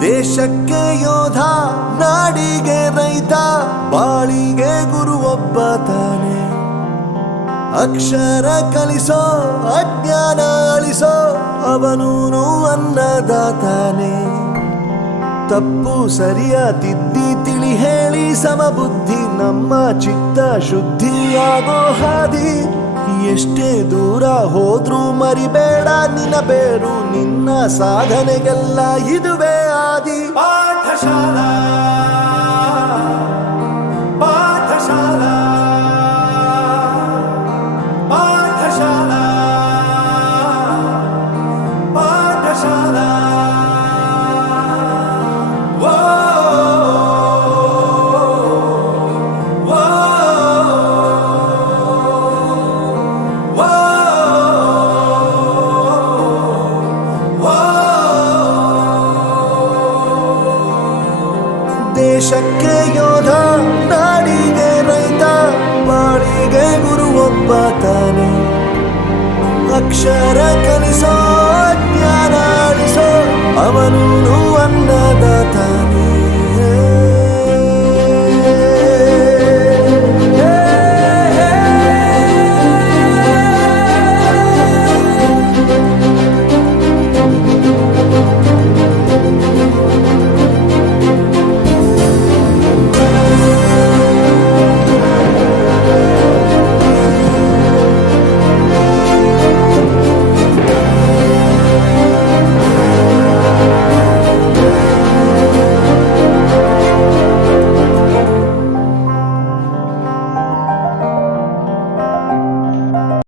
ದೇಶಕ್ಕೆ ಯೋಧ, ನಾಡಿಗೆ ರೈತ, ಬಾಳಿಗೆ ಗುರು ಒಬ್ಬ ತಾನೆ. ಅಕ್ಷರ ಕಲಿಸೋ, ಅಜ್ಞಾನ ಅಳಿಸೋ, ಅವನೂನು ಅನ್ನದಾತಾನೆ. ತಪ್ಪು ಸರಿಯ ತಿದ್ದಿ ತಿಳಿ ಹೇಳಿ ಸಮಬುದ್ಧಿ, ನಮ್ಮ ಚಿತ್ತ ಶುದ್ಧಿಯಾಗೋ ಹಾದಿ. ಎಷ್ಟೇ ದೂರ ಹೋದ್ರೂ ಮರಿಬೇಡ ನಿನ್ನ ಬೇರು, ನಿನ್ನ ಸಾಧನೆಗೆಲ್ಲ ಇದುವೇ ಆದಿ. ಪಾಠಶಾಲಾ ಪಾಠಶಾಲಾ ಪಾಠಶಾಲಾ ಪಾಠಶಾಲಾ. ದೇಶಕ್ಕೆ ಯೋಧ, ನಾಡಿಗೆ ರೈತ, ಬಾಳಿಗೆ ಗುರು ಒಬ್ಬ ತಾನೆ. ಅಕ್ಷರ ಕಲಿಸೋ, ಜ್ಞಾನ ಅಳಿಸೋ, ಅವನು